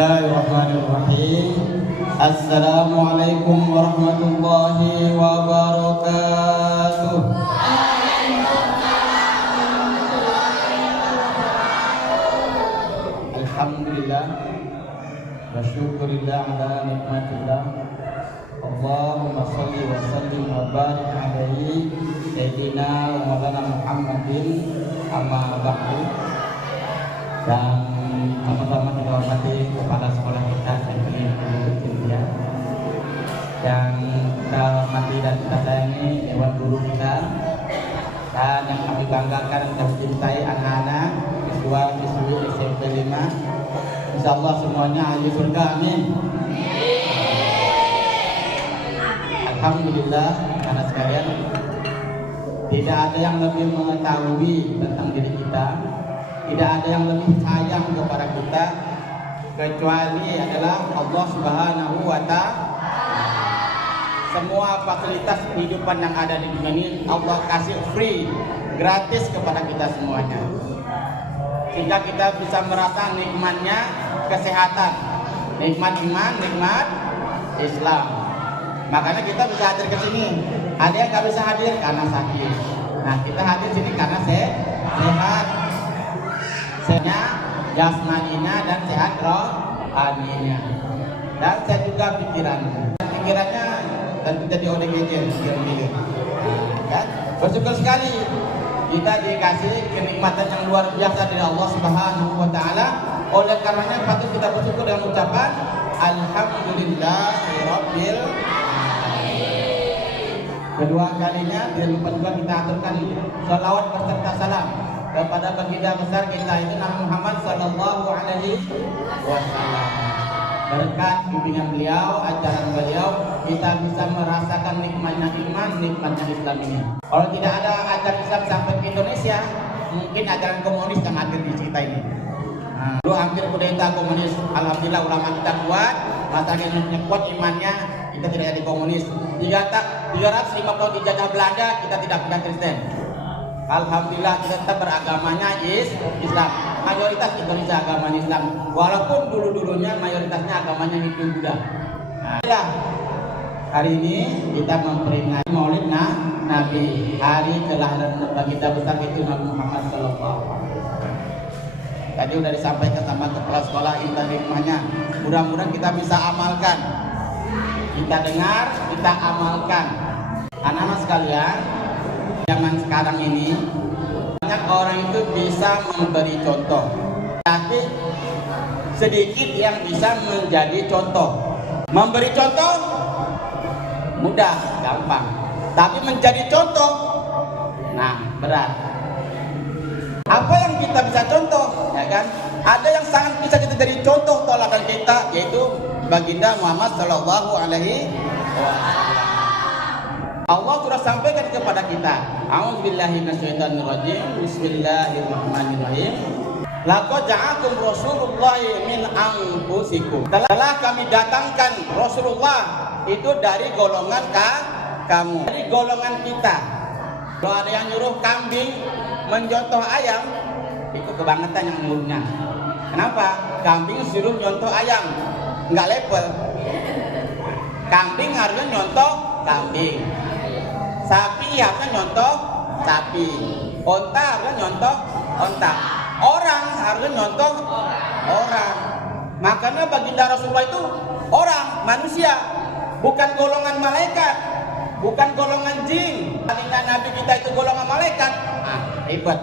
Bismillahirrahmanirrahim. Assalamualaikum warahmatullahi wabarakatuh. Alhamdulillah wa syukurillah ala nikmatillah. Allahumma shalli wa sallim wa barik alaihi sayyidina wa maulana Muhammadin amma ba'du. Dan pertama kita hormati kepala sekolah kita Cynthia, yang kita hormati dan kita sayangi dewan guru kita, dan yang kami banggakan dan mencintai anak-anak siswa-siswi SMP 5. Insyaallah semuanya ahli surga, amin. Alhamdulillah, karena sekalian tidak ada yang lebih mengetahui tentang diri kita, tidak ada yang lebih sayang kepada kita kecuali adalah Allah Subhanahu wa Ta'ala. Semua fasilitas kehidupan yang ada di dunia ini Allah kasih free, gratis kepada kita semuanya, sehingga kita bisa merasa nikmatnya kesehatan, nikmat iman, nikmat Islam. Makanya kita bisa hadir ke sini. Ada yang nggak bisa hadir karena sakit. Nah, kita hadir sini karena sehat. Sehatnya jasmaninya dan sehat rohaninya. Dan saya juga pikirannya tentu jadi ODGJ kan? Bersyukur sekali kita dikasih kenikmatan yang luar biasa dari Allah Subhanahu wa Ta'ala. Oleh karenanya patut kita bersyukur dengan ucapan Alhamdulillahirabbil alamin. Kedua kalinya di lupa juga kita aturkan salawat beserta salam kepada baginda besar kita itu Nabi Muhammad sallallahu alaihi wasallam. Berkat bimbingan beliau, ajaran beliau, kita bisa merasakan nikmatnya iman, nikmatnya Islam ini. Kalau tidak ada ajaran Islam sampai ke Indonesia, mungkin ajaran komunis yang hadir di kita ini. Dulu hampir kudeta komunis, alhamdulillah ulama kita kuat, masyarakat kuat imannya, kita tidak jadi komunis. 350 tahun dijajah Belanda, kita tidak punya Kristen. Alhamdulillah kita tetap beragamanya Islam. Mayoritas Indonesia agamanya Islam, walaupun dulunya mayoritasnya agamanya Hindu Buddha. Nah, hari ini kita memperingati Maulid Nabi, hari kelahiran baginda besar itu Nabi Muhammad sallallahu alaihi wasallam. Tadi sudah disampaikan sama kepala sekolah intan hikmahnya. Mudah-mudahan kita bisa amalkan. Kita dengar, kita amalkan. Anak-anak sekalian, zaman sekarang ini banyak orang itu bisa memberi contoh, tapi sedikit yang bisa menjadi contoh. Memberi contoh mudah, gampang, tapi menjadi contoh, nah berat. Apa yang kita bisa contoh, ya kan? Ada yang sangat bisa kita jadi contoh toladan kita, yaitu baginda Muhammad Sallallahu Alaihi Wasallam. Allah sudah sampaikan kepada kita. A'udzubillahi minasyaitonirrajim. Bismillahirrahmanirrahim. Laqad ja'akum Rasulullahi min anfusikum. Telah kami datangkan Rasulullah itu dari golongan kamu, dari golongan kita. Kalau ada yang nyuruh kambing mencontoh ayam, itu kebangetan yang nyuruhnya. Kenapa? Kambing suruh nyontoh ayam, nggak level. Kambing harusnya nyontoh kambing, sapi harusnya nyontoh sapi, onta harusnya nyontoh onta, orang harusnya nyontoh orang. Makanya baginda Rasulullah itu orang, manusia, bukan golongan malaikat, bukan golongan jin. Baginda Nabi kita itu golongan malaikat, ribet.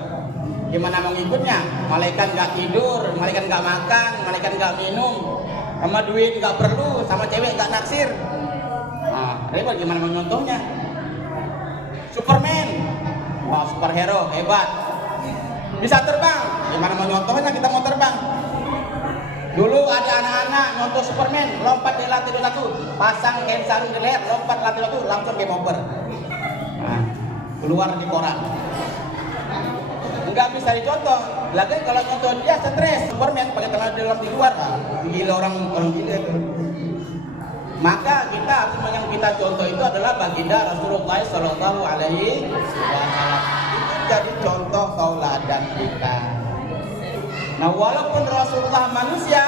Gimana mau ngikutnya? Malaikat nggak tidur, malaikat nggak makan, malaikat nggak minum, sama duit nggak perlu, sama cewek nggak naksir. Ribet, gimana mau nyontohnya? Superman, wah superhero hebat, bisa terbang. Gimana mau nyontohnya? Kita mau terbang. Dulu ada anak-anak nyontoh Superman, lompat di lantai 21, pasang kain sarung di leher, lompat lantai 21, langsung game over. Keluar di koran. Nggak bisa dicontoh. Lagi kalau contoh dia stres, Superman pakai tenaga dalam di luar, gila orang gila itu. Maka kita yang kita contoh itu adalah baginda Rasulullah Sallallahu Alaihi Wasallam. Itu jadi contoh tauladan kita. Nah, walaupun Rasulullah manusia,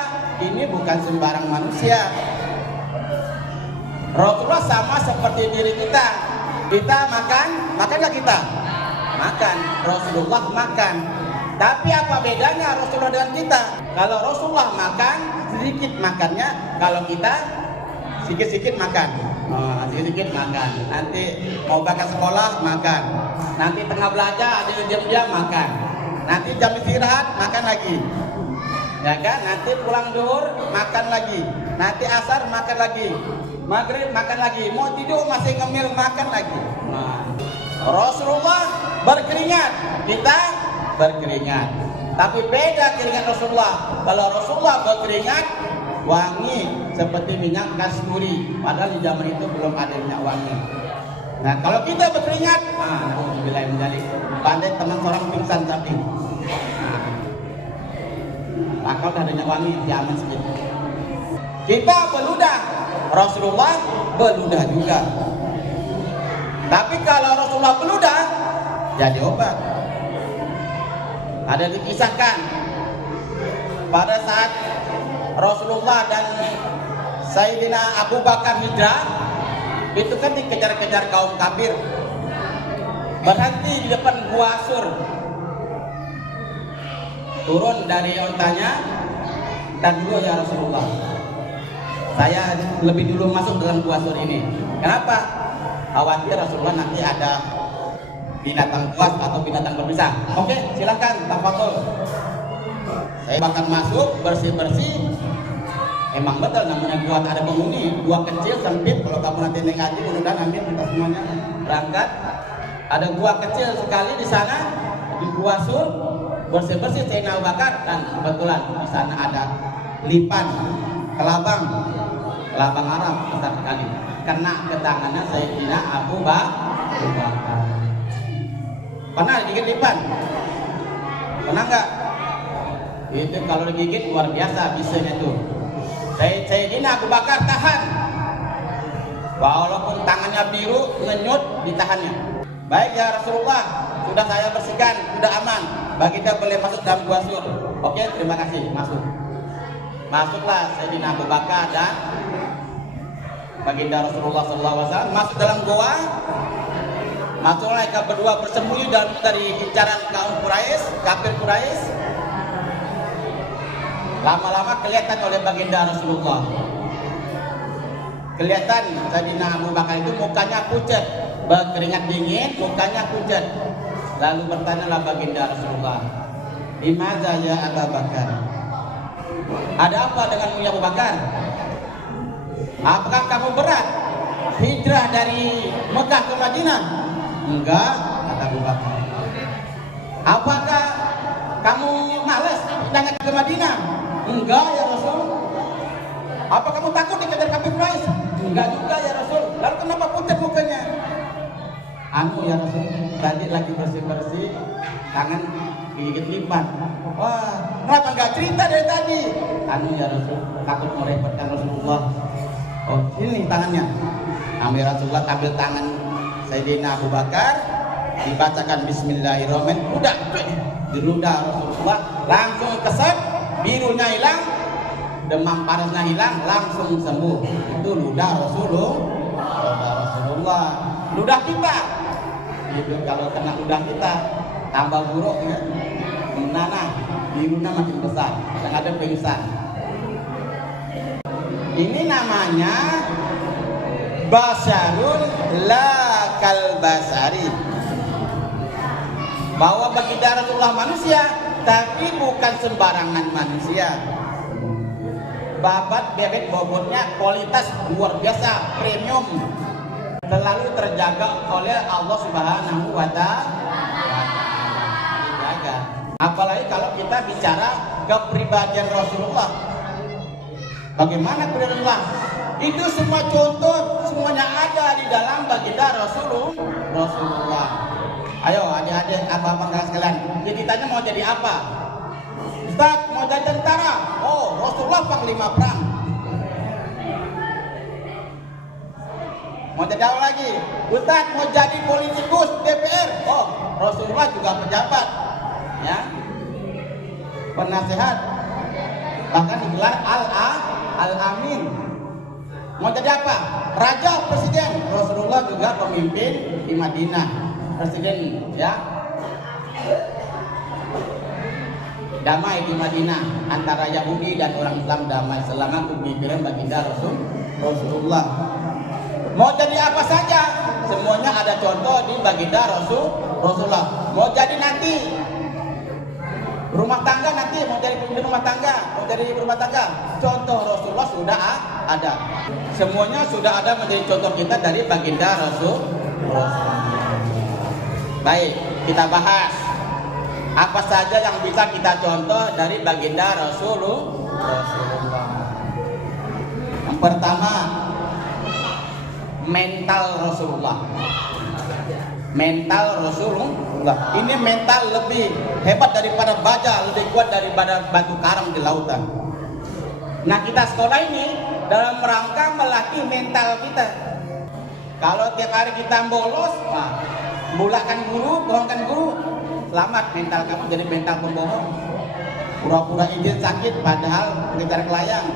ini bukan sembarang manusia. Rasulullah sama seperti diri kita. Kita makanlah kita. Makan, Rasulullah makan. Tapi apa bedanya Rasulullah dengan kita? Kalau Rasulullah makan, sedikit makannya. Kalau kita sedikit-sedikit makan. Sedikit-sedikit makan. Nanti mau berangkat sekolah makan. Nanti tengah belajar ada diam-diam makan. Nanti jam istirahat makan lagi. Ya kan? Nanti pulang zuhur makan lagi. Nanti asar makan lagi. Maghrib makan lagi. Mau tidur masih ngemil makan lagi. Rasulullah berkeringat, kita berkeringat. Tapi beda keringat Rasulullah. Kalau Rasulullah berkeringat wangi seperti minyak kasturi. Padahal di zaman itu belum ada minyak wangi. Nah kalau kita berkeringat, alhamdulillah menjadi pandai teman seorang pingsan tadi. Maka udah ada minyak wangi, aman sedikit. Kita beludah, Rasulullah beludah juga. Tapi kalau Rasulullah beludah, jadi obat. Ada dikisahkan pada saat Rasulullah dan Sayyidina Abu Bakar hijrah, itu kan dikejar-kejar kaum kafir. Berhenti di depan Gua Sur. Turun dari ontanya, dan dulu ya Rasulullah, saya lebih dulu masuk dalam Gua Sur ini. Kenapa? Khawatir Rasulullah nanti ada binatang buas atau binatang berbisa. Oke, silakan, tafadhol. Saya bakal masuk bersih-bersih. Emang betul namanya gua ada penghuni, gua kecil sempit. Kalau kamu nanti naik haji, mudah-mudahan amin kita semuanya berangkat. Ada gua kecil sekali di sana di Gua Sur, bersih-bersih Sayyidina Abu Bakar, dan kebetulan di sana ada lipan kelabang Arab besar sekali. Kena ke tangannya Sayyidina Abu Bakar. Pernah digigit lipan? Pernah enggak? Itu kalau digigit luar biasa bisanya tuh. Sayyidina Abu Bakar tahan. Walaupun tangannya biru, ngenyut ditahannya. Baik ya Rasulullah, sudah saya bersihkan, sudah aman. Baginda boleh masuk dalam Gua Sur. Oke, terima kasih, masuk. Masuklah Sayyidina Abu Bakar dan Baginda Rasulullah SAW masuk dalam gua. Masuklah mereka berdua bersembunyi dari incaran kaum Quraisy, kafir Quraisy. Lama-lama kelihatan oleh Baginda Rasulullah. Kelihatan Sayyidina Abu Bakar itu mukanya pucat, berkeringat dingin, mukanya pucat. Lalu bertanyalah Baginda Rasulullah, "Limadza ya Abu Bakar?" Ada apa denganmu ya Abu Bakar? Apakah kamu berat hijrah dari Mekah ke Madinah? Enggak, kata Abu Bakar. Apakah kamu malas pindah ke Madinah? Enggak ya Rasul. Apa kamu takut dikejar kafir Quraisy? Enggak juga ya Rasul. Lalu kenapa pucat mukanya? Ya Rasul, tadi lagi bersih-bersih, tangan gigit lipan. Wah, kenapa enggak cerita dari tadi? Ya Rasul, takut merepotkan Rasulullah. Oh, ini tangannya. Ambil Rasulullah, ambil tangan Sayyidina Abu Bakar, dibacakan Bismillahirrahmanirrahim. Udah, diludah Rasulullah, langsung keset, birunya hilang, demam panasnya hilang, langsung sembuh. Itu ludah Rasulullah. Ludah kita, itu kalau kena ludah kita tambah buruk ya. Menanah, birunya makin besar, yang ada pingsan. Ini namanya basarun la kal basari. Bahwa Baginda Rasulullah manusia, tapi bukan sembarangan manusia. Babat bebek bobotnya kualitas luar biasa, premium, selalu terjaga oleh Allah Subhanahu wa Ta'ala. Dijaga. Apalagi kalau kita bicara kepribadian Rasulullah. Bagaimana Rasulullah? Itu semua contoh, semuanya ada di dalam Baginda Rasulullah. Ayo adik-adik, abang-abang sekalian, jadi tanya mau jadi apa? Ustaz, mau jadi tentara. Oh, Rasulullah panglima perang. Mau jadi apa lagi? Ustaz, mau jadi politikus DPR. Oh, Rasulullah juga pejabat, ya, penasehat. bahkan digelar Al-Amin. Mau jadi apa? Raja, presiden. Rasulullah juga pemimpin di Madinah, presiden, ya. Damai di Madinah antara Yahudi dan orang Islam, damai selama kepemimpinan baginda Rasulullah. Mau jadi apa saja, semuanya ada contoh di baginda Rasulullah. Mau jadi nanti rumah tangga, nanti mau jadi pemimpin rumah tangga, mau jadi rumah tangga, contoh Rasulullah sudah ada. Semuanya sudah ada menjadi contoh kita dari baginda Rasulullah. Baik, kita bahas apa saja yang bisa kita contoh dari baginda Rasulullah. Yang pertama, mental Rasulullah. Mental Rasulullah ini mental lebih hebat daripada baja, lebih kuat daripada batu karang di lautan. Nah, kita sekolah ini dalam rangka melatih mental kita. Kalau tiap hari kita bolos, mulakan guru, bohongkan guru, selamat, mental kamu jadi mental pembohong. Pura-pura izin sakit padahal mengejar kelayang.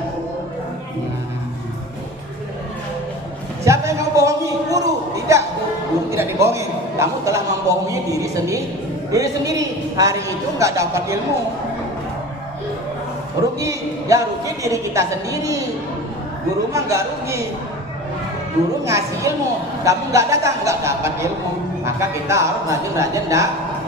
Siapa yang kamu bohongi? Guru. Tidak, guru tidak dibohongi. Kamu telah membohongi diri sendiri. Hari itu nggak dapat ilmu. Rugi, ya rugi diri kita sendiri. Guru mah nggak rugi. Guru ngasih ilmu, kamu nggak datang, nggak dapat ilmu. Maka kita harus rajin-rajin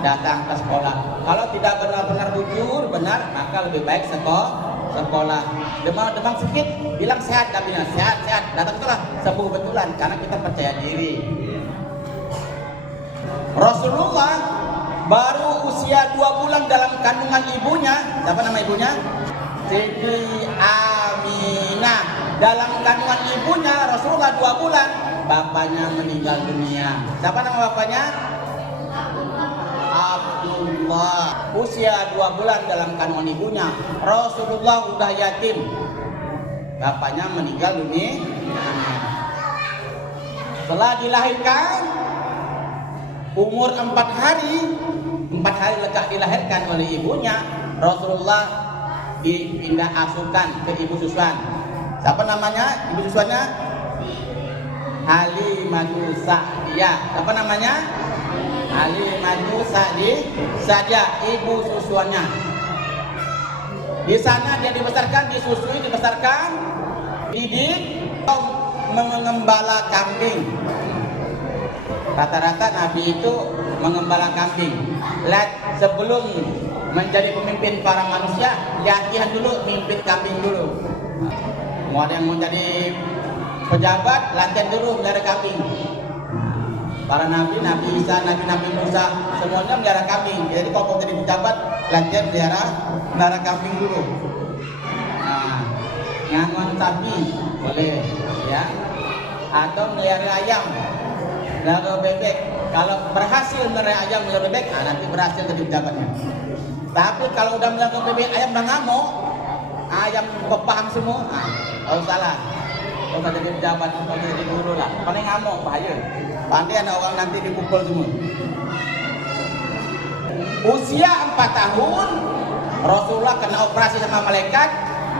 datang ke sekolah. Kalau tidak benar-benar jujur, benar, maka lebih baik sekolah. Demam sakit, bilang sehat, dan bilang sehat, datang sekolah, sembuh betulan, karena kita percaya diri. Rasulullah baru usia 2 bulan dalam kandungan ibunya. Siapa nama ibunya? Siti Aminah. Dalam kandungan ibunya Rasulullah 2 bulan, bapaknya meninggal dunia. Siapa nama bapaknya? Abdullah. Usia 2 bulan dalam kandungan ibunya, Rasulullah udah yatim. Bapaknya meninggal dunia. Setelah dilahirkan, umur 4 hari lekas dilahirkan oleh ibunya, Rasulullah dipindah asuhkan ke ibu susuan. Siapa namanya ibu susuannya? Halimatu Sa'diyah. Siapa namanya? Halimatu Sa'diyah, ibu susuannya. Di sana dia dibesarkan, disusui, dibesarkan, didik, mengembala kambing. Rata-rata Nabi itu mengembala kambing. Lihat, sebelum menjadi pemimpin para manusia, latihan dulu, mimpin kambing dulu. Mau ada yang mau jadi pejabat, latihan dulu melihara kambing. Para nabi, Nabi Isa, Nabi Musa, semuanya melihara kambing. Jadi kalau jadi pejabat, latihan melihara kambing dulu. Nah, ngangon sapi boleh, ya. Atau melihara ayam, melihara bebek. Kalau berhasil melihara ayam, melihara bebek, nanti berhasil jadi pejabatnya. Tapi kalau udah melihara bebek, ayam udah ngamuk, ayam pepang semua, kalau salah. Kalau jadi pejabat, kalau jadi guru lah, paling ngamuk, bahaya. Nanti ada orang nanti dipukul semua. Usia 4 tahun, Rasulullah kena operasi sama malaikat,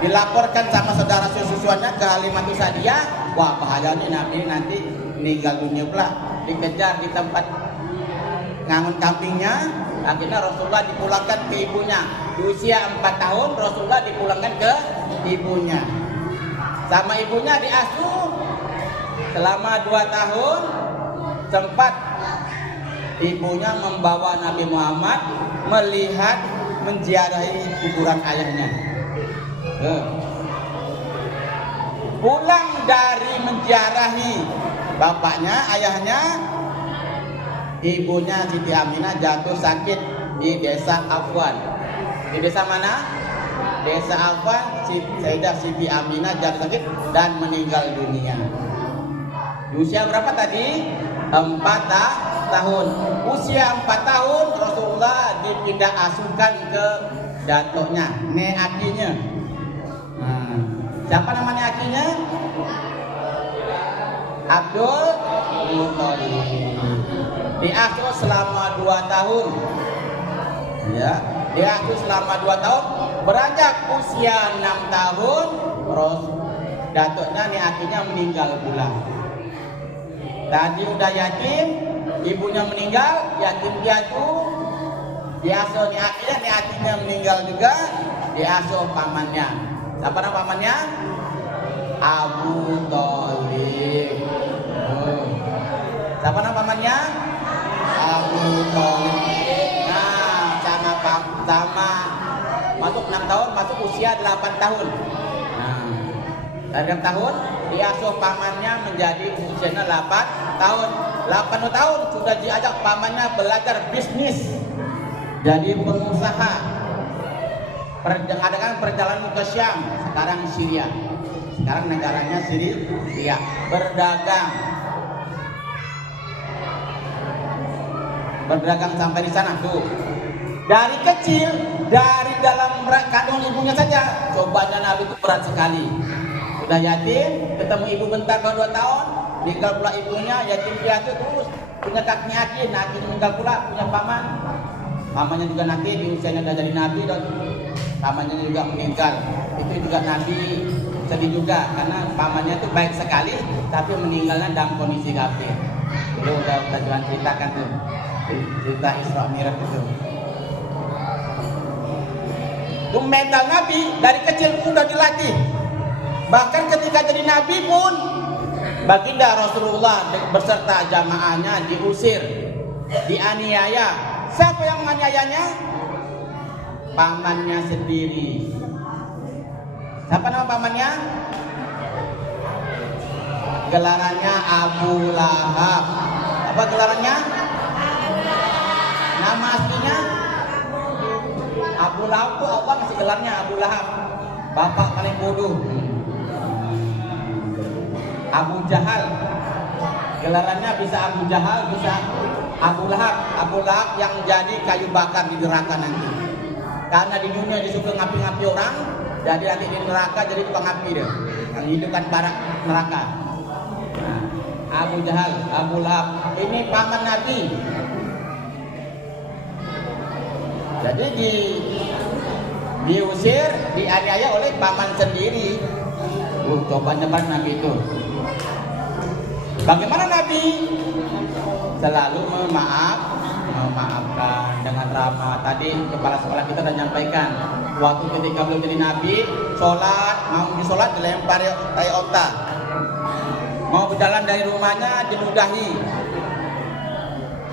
dilaporkan sama saudara susuannya ke Halimatu Sa'diyah. Wah, bahaya nih, Nabi nanti meninggal dunia pula. Dikejar di tempat ngangon kambingnya. Akhirnya Rasulullah dipulangkan ke ibunya. Di usia 4 tahun Rasulullah dipulangkan ke ibunya. Sama ibunya diasuh selama 2 tahun. Sempat ibunya membawa Nabi Muhammad melihat, menziarahi kuburan ayahnya. Pulang dari menziarahi bapaknya, ayahnya, ibunya Siti Aminah jatuh sakit di desa Afwan. Di desa mana? Desa Afwan. Sayyidah Siti Aminah jatuh sakit dan meninggal dunia. Di usia berapa tadi? 4 tahun. Usia 4 tahun Rasulullah dipindah asuhkan ke datuknya, akinya. Siapa namanya akinya? Abdul Muthalib. Diasuh selama 2 tahun. Ya, diasuh selama 2 tahun. beranjak usia 6 tahun, terus datuknya nih akhirnya meninggal pula. Tadi udah yatim, ibunya meninggal, yatim piatu, diasuh nih akhirnya nih akhirnya meninggal juga, diasuh pamannya. Siapa nama pamannya? Abu Thalib. Siapa nama pamannya? Abu Thalib. Nah, sama masuk 6 tahun, masuk usia 8 tahun. Nah, dari 6 tahun diasuh pamannya menjadi usianya 8 tahun. 8 tahun sudah diajak pamannya belajar bisnis, jadi pengusaha. Mengadakan perjalanan ke Syam, sekarang Syria. Sekarang negaranya Syria, berdagang sampai di sana tuh. Dari kecil, dari dalam kandung ibunya saja, cobanya Nabi itu berat sekali. Sudah yatim, ketemu ibu bentar baru 2 tahun, meninggal pula ibunya, yatim piatu terus, punya kakeknya Nabi meninggal pula, punya paman. Pamannya juga nanti di usianya udah jadi Nabi, dan pamannya juga meninggal. Itu juga Nabi sedih juga, karena pamannya itu baik sekali, tapi meninggalnya dalam kondisi kafir. Itu udah jalan ceritakan tuh, cerita Isra Mi'raj itu. Mental Nabi dari kecil udah dilatih. Bahkan ketika jadi Nabi pun baginda Rasulullah beserta jamaahnya diusir, dianiaya. Siapa yang menganiayanya? Pamannya sendiri. Siapa nama pamannya? Gelarannya Abu Lahab. Apa gelarannya? Nama aslinya Abu Lahab itu Allah masih gelarnya Abu Lahab, bapak paling bodoh. Abu Jahal, gelarannya bisa Abu Jahal, bisa Abu Lahab. Abu Lahab yang jadi kayu bakar di neraka nanti. Karena di dunia disuruh ngapi-ngapi orang, jadi nanti di neraka jadi tukang api dia, yang hidupkan bara neraka. Nah, Abu Jahal, Abu Lahab, ini paman Nabi. Jadi diusir, dianiaya oleh paman sendiri. Coba nyebar Nabi itu. Bagaimana Nabi? Selalu memaafkan dengan ramah. Tadi kepala sekolah kita sudah nyampaikan, waktu ketika belum jadi Nabi, sholat, mau disolat dilempar tai onta. Mau berjalan dari rumahnya diludahi.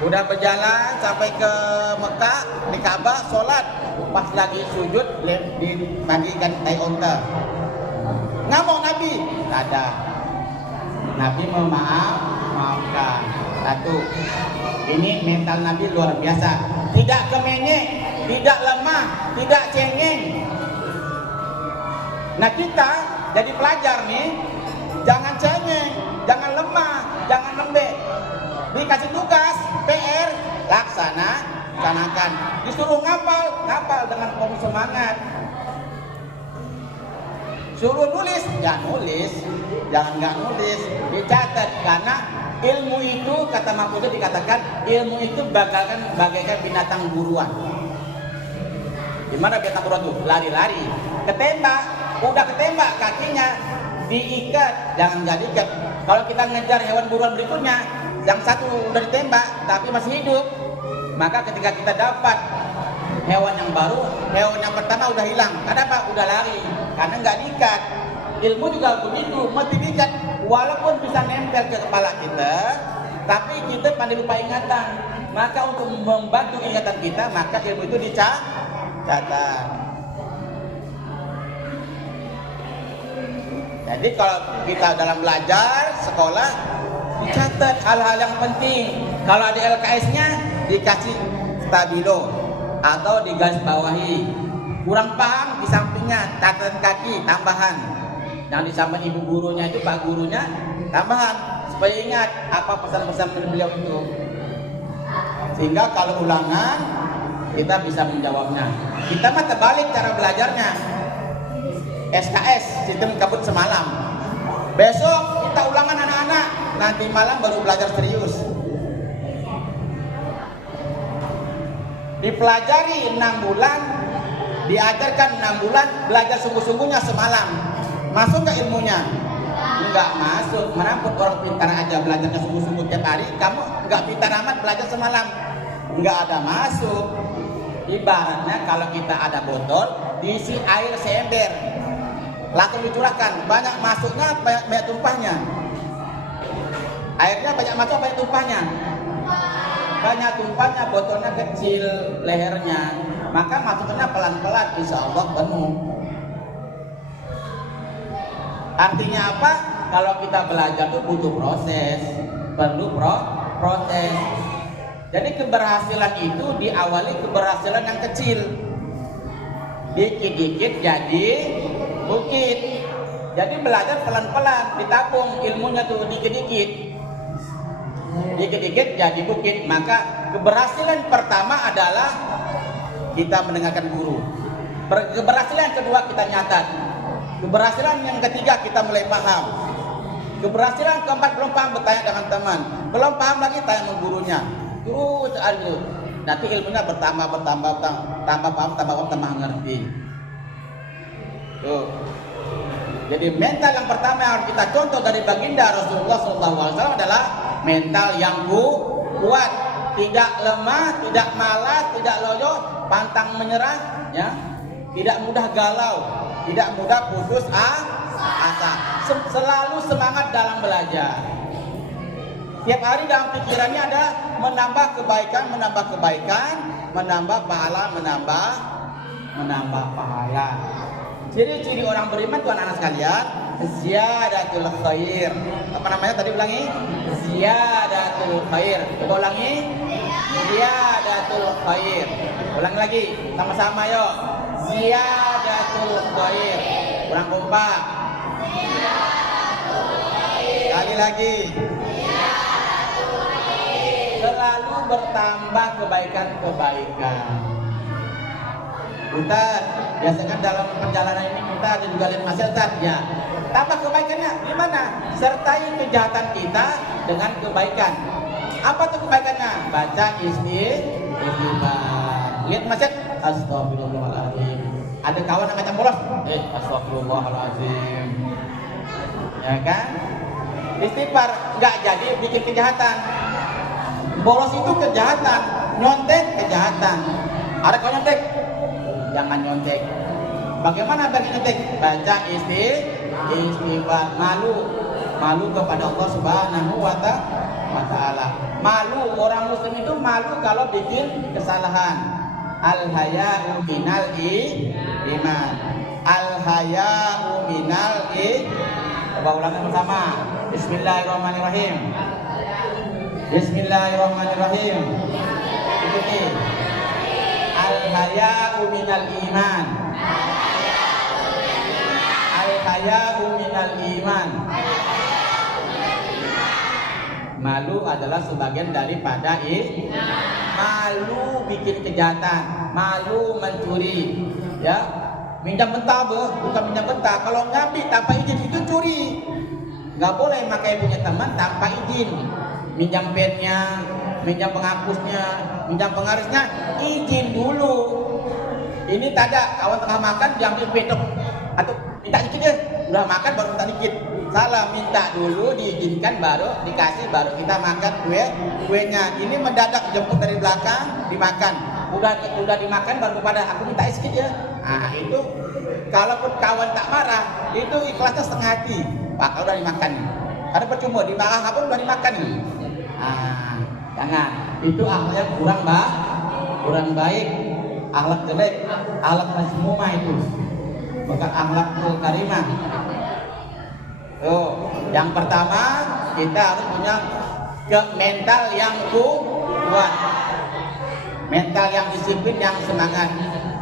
Udah berjalan sampai ke Mekah, di Ka'bah, sholat, pas lagi sujud dibagikan tai onta. Ngamuk Nabi, ada. Nabi memaafkan. Satu, ini mental Nabi luar biasa. Tidak kemenyek, tidak lemah, tidak cengeng. Nah kita jadi pelajar nih, jangan cengeng, jangan lemah, jangan lembek. Dikasih tugas, PR, laksanakan. Disuruh ngapal dengan penuh semangat. Suruh nulis, jangan nggak nulis, dicatat. Karena ilmu itu, kata Mahfudz dikatakan, ilmu itu bagaikan binatang buruan. Gimana binatang buruan tuh? Lari-lari, udah ketembak kakinya, diikat, jangan nggak diikat. Kalau kita ngejar hewan buruan berikutnya, yang satu udah ditembak tapi masih hidup, maka ketika kita dapat hewan yang baru, hewan yang pertama udah hilang. Kenapa? Udah lari, karena nggak diikat. Ilmu juga begitu, mesti diikat. Walaupun bisa nempel ke kepala kita, tapi kita pandai lupa ingatan. Maka untuk membantu ingatan kita, maka ilmu itu dicatat. Jadi kalau kita dalam belajar sekolah, dicatat hal-hal yang penting. Kalau ada LKS-nya dikasih stabilo atau digaris bawahi. Kurang paham, di sampingnya catatan kaki tambahan. Yang di samping ibu gurunya itu, pak gurunya tambahan, supaya ingat apa pesan-pesan beliau itu. Sehingga kalau ulangan kita bisa menjawabnya. Kita mah terbalik cara belajarnya. SKS, sistem kabut semalam. Besok kita ulangan anak-anak, nanti malam baru belajar serius. Dipelajari 6 bulan, Diajarkan 6 bulan, belajar sungguh-sungguhnya semalam. Masuk nggak ilmunya? Nggak masuk. Mana pun orang pintar aja belajarnya sungguh-sungguh tiap hari, kamu nggak pintar amat belajar semalam, nggak ada masuk. Ibaratnya kalau kita ada botol diisi air seember, langsung dicurahkan, banyak masuknya, banyak tumpahnya. Airnya banyak masuk, banyak tumpahnya. Banyak tumpahnya, botolnya kecil lehernya, maka masuknya pelan-pelan, insya Allah penuh. Artinya apa? Kalau kita belajar itu butuh proses, perlu proses. Jadi keberhasilan itu diawali keberhasilan yang kecil, dikit-dikit jadi bukit. Jadi belajar pelan-pelan, ditabung ilmunya tuh dikit-dikit, dikit-dikit jadi bukit. Maka keberhasilan pertama adalah kita mendengarkan guru. Keberhasilan kedua kita nyatat. Keberhasilan yang ketiga kita mulai paham. Keberhasilan keempat belum paham, bertanya dengan teman. Belum paham lagi tanya sama gurunya. Terus aja. Nanti ilmunya bertambah paham, tambah ngerti. Tuh. Jadi mental yang pertama yang harus kita contoh dari baginda Rasulullah SAW adalah mental yang kuat, tidak lemah, tidak malas, tidak loyo, pantang menyerah, ya, tidak mudah galau, tidak mudah putus asa, selalu semangat dalam belajar. Tiap hari dalam pikirannya ada menambah kebaikan, menambah pahala, menambah pahala. Ciri-ciri orang beriman tuan anak sekalian, ziyadatul khair. Apa namanya tadi ulangi? Ziyadatul khair. Coba ulangi. Ziyadatul khair. Ulangi lagi, sama-sama yuk. Ziyadatul khair. Kurang kompak. Sekali lagi. Selalu bertambah kebaikan. Ustaz, biasanya dalam perjalanan ini kita ada juga lihat Mas Ustaz, ya. Tambah kebaikannya gimana? Sertai kejahatan kita dengan kebaikan. Apa tuh kebaikannya? Baca istighfar. Lihat Mas Ustaz, astagfirullahaladzim. Ada kawan yang macam bolos, astagfirullahaladzim. Ya kan? Istighfar nggak jadi bikin kejahatan. Bolos itu kejahatan, nyontek kejahatan. Ada kawan nyontek, jangan nyontek. Bagaimana bagi nyontek? Baca istighfar. Malu kepada Allah Subhanahu wa Ta'ala. Malu, orang muslim itu malu kalau bikin kesalahan. Al-haya'u minal iman. Al-haya'u minal Coba ulangi bersama. Bismillahirrahmanirrahim. Bismillahirrahmanirrahim. Ikuti. Al-haya'u minal iman. Al-haya'u minal iman. Malu adalah sebagian daripada malu bikin kejahatan, malu mencuri, ya. Minjam mentah bukan minjam mentah. Kalau ngambil tanpa izin itu curi. Nggak boleh pakai punya teman tanpa izin. Minjam pennya, minjam penghapusnya, minjam penggarisnya, izin dulu. Ini tak ada, kawan tengah makan diambil pedok atau minta dikit deh, udah makan baru minta dikit. Salah, minta dulu diizinkan baru dikasih, baru kita makan kuenya. Ini mendadak jemput dari belakang dimakan, udah dimakan baru pada aku minta sedikit ya. Nah itu kalaupun kawan tak marah itu ikhlasnya setengah hati. Pak udah dimakan, ada percuma dimarah pun udah dimakan. Ah, jangan. Itu akhlaknya kurang baik, akhlak jelek, akhlak mazmumah itu. Bukan akhlak karimah. Tuh, yang pertama kita harus punya mental yang kuat. Mental yang disiplin, yang semangat.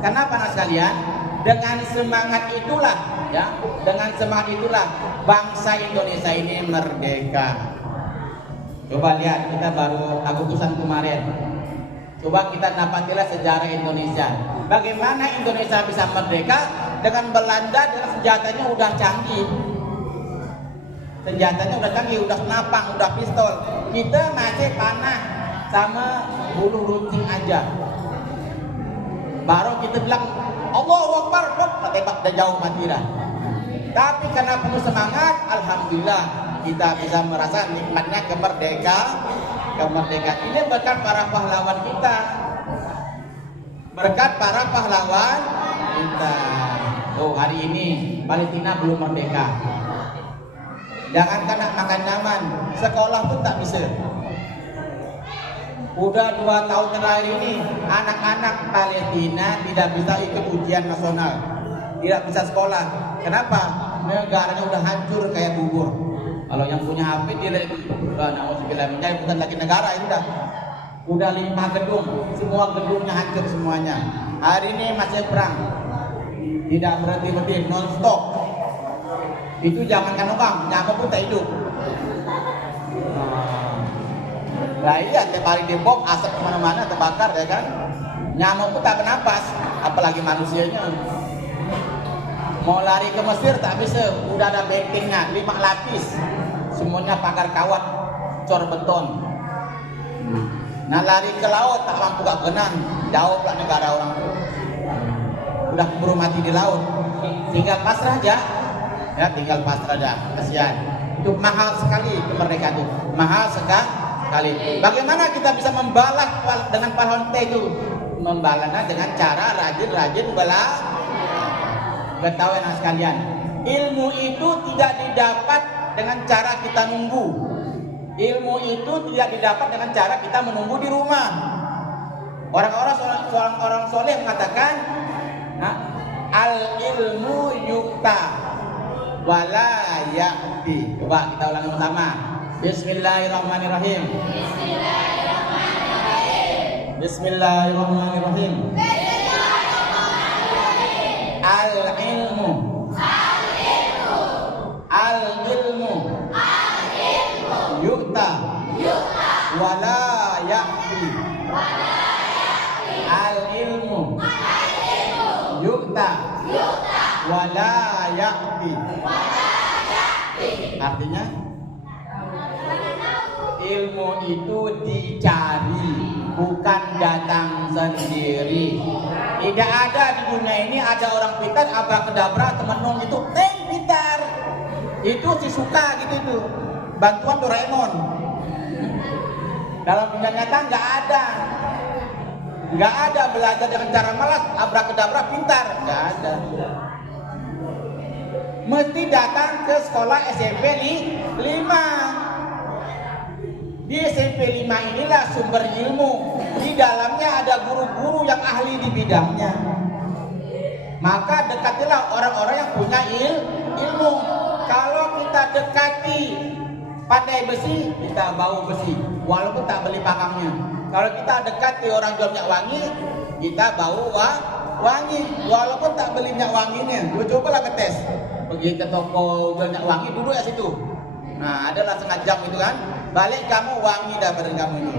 Kenapa anak sekalian? Dengan semangat itulah, ya, dengan semangat itulah bangsa Indonesia ini merdeka. Coba lihat, kita baru Agustusan kemarin. Coba kita dapatilah sejarah Indonesia. Bagaimana Indonesia bisa merdeka dengan Belanda dengan senjatanya udah canggih. Senjatanya udah canggih, udah senapang, udah pistol. Kita masih panah sama bulu runcing aja. Baru kita bilang Allahu Akbar, tembak dan jauh mati dah. Tapi karena penuh semangat, alhamdulillah kita bisa merasa nikmatnya kemerdekaan. Ini berkat para pahlawan kita. Berkat para pahlawan kita. Oh, hari ini Palestina belum merdeka. Jangankan nak makan nyaman, sekolah pun tak bisa. Udah 2 tahun terakhir ini anak-anak Palestina tidak bisa ikut ujian nasional, tidak bisa sekolah. Kenapa? Negaranya udah hancur kayak bubur. Kalau yang punya HP dia udah nauzubillah menjadi bukan lagi negara, itu udah 5 gedung, semua gedungnya hancur semuanya. Hari ini masih perang, tidak berhenti non-stop. Itu jangankan orang, nyamuk pun tak hidup. Nah iya, tiap hari dibom, asap kemana-mana, terbakar ya kan. Nyamuk pun tak bernapas, apalagi manusianya. Mau lari ke Mesir tak bisa, udah ada bentengnya 5 lapis, semuanya pagar kawat, cor beton. Nah lari ke laut tak mampu gak genang, jauh pula negara orang itu. Udah keburu mati di laut, tinggal pasrah aja. Ya tinggal pasrah aja, kasihan. Itu mahal sekali kemerdekaan itu, mahal sekali. Bagaimana kita bisa membalas dengan pahlawan itu? Membalasnya dengan cara rajin belajar. Tahu anak sekalian, ilmu itu tidak didapat dengan cara kita nunggu. Ilmu itu tidak didapat dengan cara kita menunggu di rumah. Orang soleh mengatakan, al ilmu yukta wala ya'ti. Coba kita ulangi bersama. Bismillahirrahmanirrahim. Bismillahirrahmanirrahim. Al ilmu yukta wala ya'ti. Al ilmu yukta wala ya'ti. Artinya ilmu itu dicari, bukan datang sendiri. Tidak ada di dunia ini ada orang pintar abrakadabra temenung itu pintar. Itu si suka gitu itu. Bantuan Doraemon. Dalam dunia nyata nggak ada. Nggak ada belajar dengan cara malas abrakadabra pintar, nggak ada. Mesti datang ke sekolah SMP 5. Di SMP 5 inilah sumber ilmu. Di dalamnya ada guru-guru yang ahli di bidangnya. Maka dekatilah orang-orang yang punya ilmu. Kalau kita dekati pandai besi, kita bau besi, walaupun tak beli pakangnya. Kalau kita dekati orang jual minyak wangi, kita bau wangi, walaupun tak beli minyak wanginya. Cobalah ngetes. Pergi ke toko jual minyak wangi, duduk ya situ. Nah, adalah setengah jam itu kan. Balik kamu wangi dah badan kamu itu.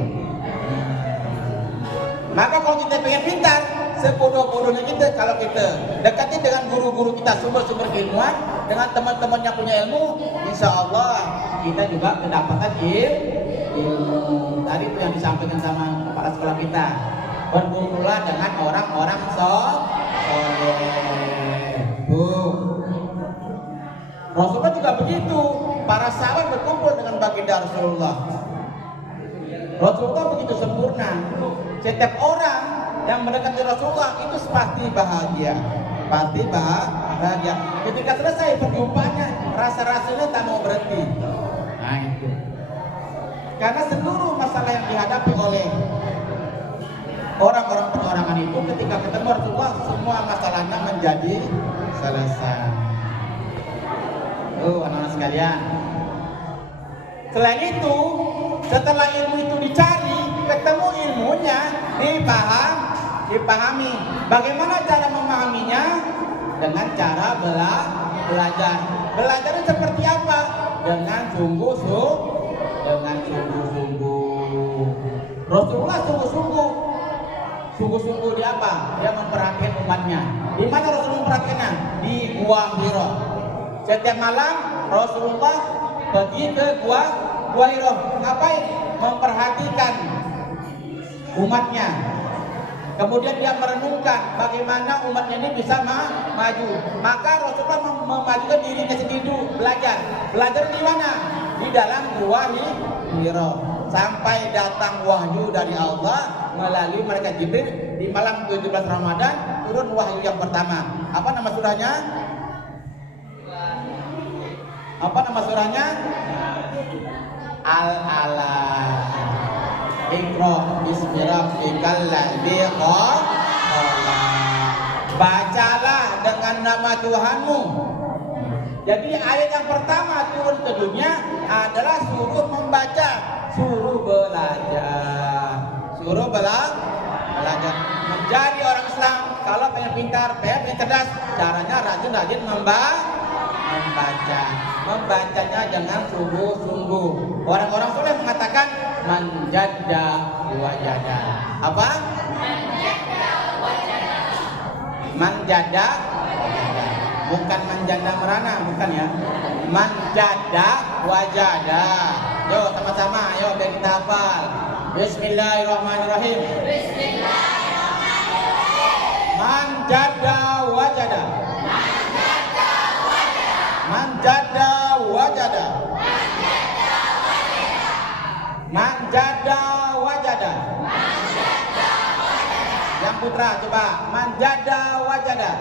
Maka kalau kita pengen pintar, sebodoh-bodohnya kita, kalau kita dekati dengan guru-guru kita, sumber-sumber ilmuwan, dengan teman-teman yang punya ilmu, insya Allah kita juga mendapatkan ilmu. Tadi itu yang disampaikan sama kepala sekolah kita. Berkumpullah dengan orang-orang soleh. Rasulullah juga begitu. Para sahabat berkumpul dengan baginda Rasulullah. Rasulullah begitu sempurna. Setiap orang yang mendekati Rasulullah itu pasti bahagia. Pasti bahagia. Ketika selesai perjumpaannya, rasa-rasanya tak mau berhenti. Nah itu. Karena seluruh masalah yang dihadapi oleh orang-orang perorangan itu ketika ketemu Rasulullah, semua masalahnya menjadi selesai. Anak-anak sekalian. Selain itu, setelah ilmu itu dicari, ketemu ilmunya, dipahami. Bagaimana cara memahaminya? Dengan cara belajar. Belajarnya seperti apa? Dengan sungguh-sungguh. Rasulullah sungguh-sungguh di apa? Dia memperhatikan umatnya. Di mana Rasulullah memperhatikannya? Di Gua Hira. Setiap malam Rasulullah pergi ke Gua Hira. Ngapain? Memperhatikan umatnya. Kemudian dia merenungkan bagaimana umatnya ini bisa maju. Maka Rasulullah memajukan dirinya sendiri dulu, belajar. Belajar di mana? Di dalam gua Hira. Sampai datang wahyu dari Allah melalui malaikat Jibril di malam 17 Ramadan, turun wahyu yang pertama. Apa nama surahnya? Apa nama surahnya? Al-Alaq. Iqra bismi rabbikal ladzi khalaq. Bacalah dengan nama Tuhanmu. Jadi ayat yang pertama turun ke dunia adalah suruh membaca, suruh belajar, suruh belajar. Menjadi orang Islam kalau pengen pintar, pengen cerdas, caranya rajin-rajin membaca. Membacanya dengan sungguh-sungguh. Orang-orang soleh mengatakan manjada wajada. Apa? Manjada, bukan manjada merana, bukan ya. Manjada wajada. Yo sama-sama, yo biar kita hafal. Bismillahirrahmanirrahim. Manjada wajada. Manjada wajada. Manjada wajada. Yang putra coba. Manjada wajada.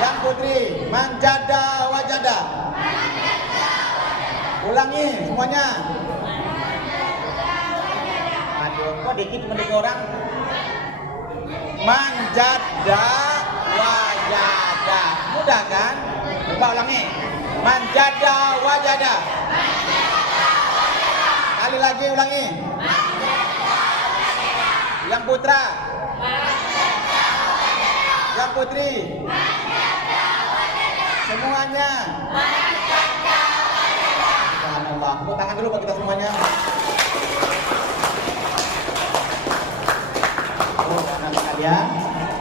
Yang putri. Manjada wajada. Ulangi semuanya. Aduh, kok dikit menurut orang. Manjada wajada. Mudah kan? Coba ulangi. Manjada wajada. Kali lagi ulangi. Yang putra. Yang putri. Semuanya. Subhanallah. Tepuk tangan dulu buat kita semuanya. Oh, anak kalian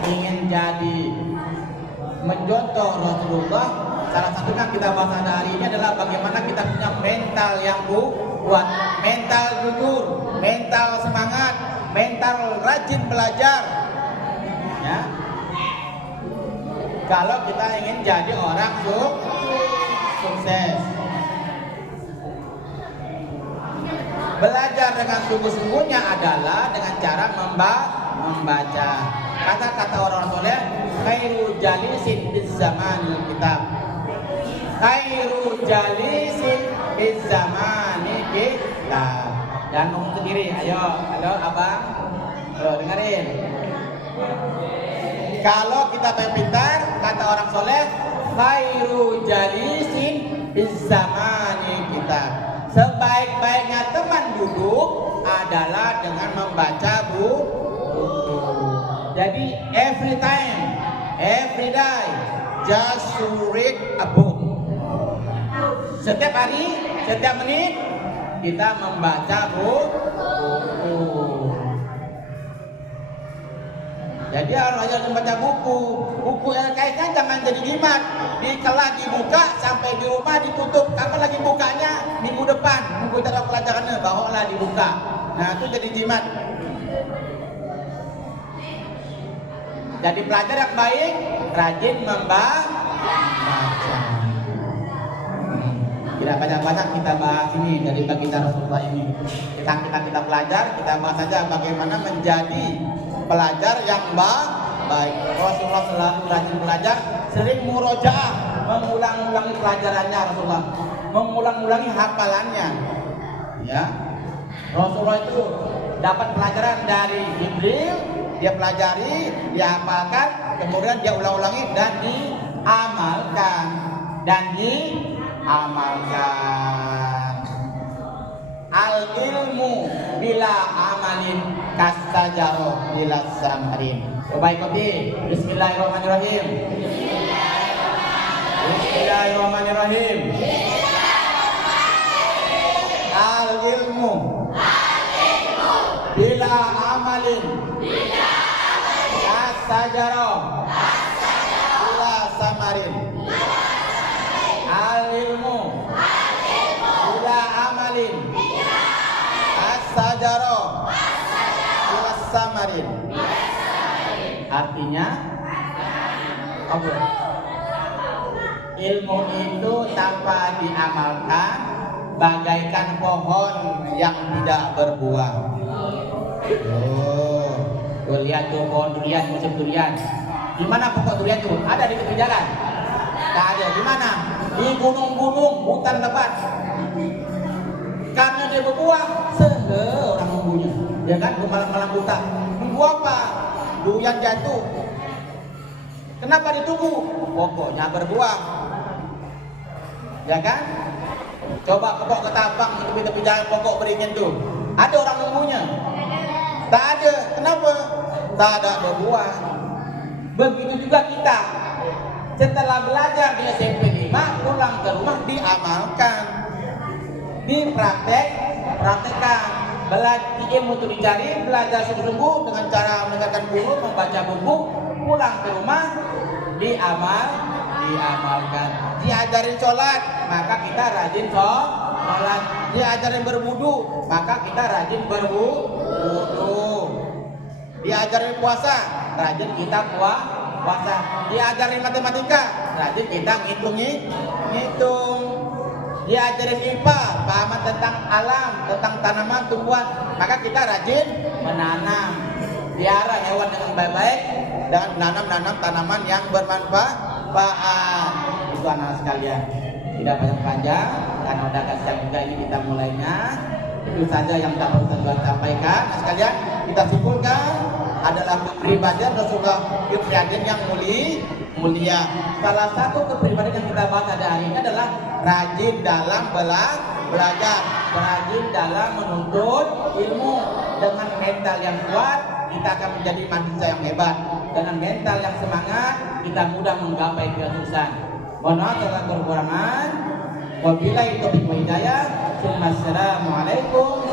ingin jadi mencontoh Rasulullah, salah satunya kita bahas hari ini adalah bagaimana kita punya mental yang kuat, mental jujur, mental semangat, mental rajin belajar. Ya. Kalau kita ingin jadi orang sukses, belajar dengan sungguh-sungguhnya adalah dengan cara membaca. Kata-kata orang soleh, khairu jalisin di zamanil kitab. Khairu jalisin di zamani kitab. Dan ngomong sendiri, ayo, halo abang, dengerin. Kalau kita pintar, kata orang soleh, khairu jalisin di zamani kitab. Sebaik-baiknya teman duduk adalah dengan membaca buku. Jadi every time, every day, just to read a book. Setiap hari, setiap menit, kita membaca buku. Jadi harus membaca buku. Buku LKS jangan jadi jimat. Di kelas dibuka sampai di rumah ditutup. Kapan lagi bukanya? Minggu depan. Minggu kita ada pelajarannya, bawalah dibuka. Nah itu jadi jimat. Jadi pelajar yang baik, rajin membaca. Tidak banyak-banyak kita bahas ini dari baginda Rasulullah ini. Kita pelajar, kita bahas saja bagaimana menjadi pelajar yang baik. Rasulullah selalu rajin belajar, sering murojaah, mengulang-ulangi pelajarannya Rasulullah, mengulang-ulangi hafalannya. Ya, Rasulullah itu dapat pelajaran dari Jibril, dia pelajari, dia hafalkan, kemudian dia ulang-ulangi dan diamalkan. Al ilmu bila amalin kasajaro bila samarin. Coba ikuti. Bismillahirrahmanirrahim. Bismillahirrahmanirrahim. Al ilmu bila amalin kasajaro bila samarin. Al ilmu bila amalin as-sajaro bila samarin. Artinya apa? Ilmu itu tanpa diamalkan bagaikan pohon yang tidak berbuah. Oh, tuh lihat tuh pohon durian, musim durian. Di mana pokok durian tuh? Ada di tepi jalan? Tak ada. Di mana? Di gunung-gunung, hutan lebat. Karena dia berbuah, orang nunggunya. Ya kan, malam-malam buta. Nunggu apa? Durian jatuh. Kenapa ditunggu? Pokoknya berbuah. Ya kan? Coba pokok ketapang di tepi jalan pokok beringin tuh. Ada orang nunggunya? Tak ada. Kenapa? Tak ada berbuah. Begitu juga kita. Setelah belajar di SMP 5, pulang ke rumah diamalkan. Dipraktekkan. Belajar ilmu itu dicari, belajar sungguh-sungguh dengan cara mendengarkan guru, membaca buku, pulang ke rumah diamalkan. Diajarin sholat, maka kita rajin sholat. Diajarin berwudu, maka kita rajin berwudu. Diajarin puasa, rajin kita puasa. Diajarin matematika, rajin kita ngitung. Diajarin IPA, paham tentang alam, tentang tanaman, tumbuhan, maka kita rajin menanam. Piara hewan dengan baik-baik dan menanam tanaman yang bermanfaat. Itu anak sekalian, tidak panjang karena udah kasih juga ini kita mulainya. Itu saja yang dapat saya sampaikan. Anak sekalian, kita simpulkan adalah kepribadian Rasulullah, kepribadian yang mulia. Salah satu kepribadian yang kita bahas pada hari ini adalah rajin dalam belajar, rajin dalam menuntut ilmu. Dengan mental yang kuat, kita akan menjadi manusia yang hebat. Dengan mental yang semangat, kita mudah menggapai kesuksesan. Mohon maaf atas kekurangan. Wabillahi taufiq wal hidayah. Assalamualaikum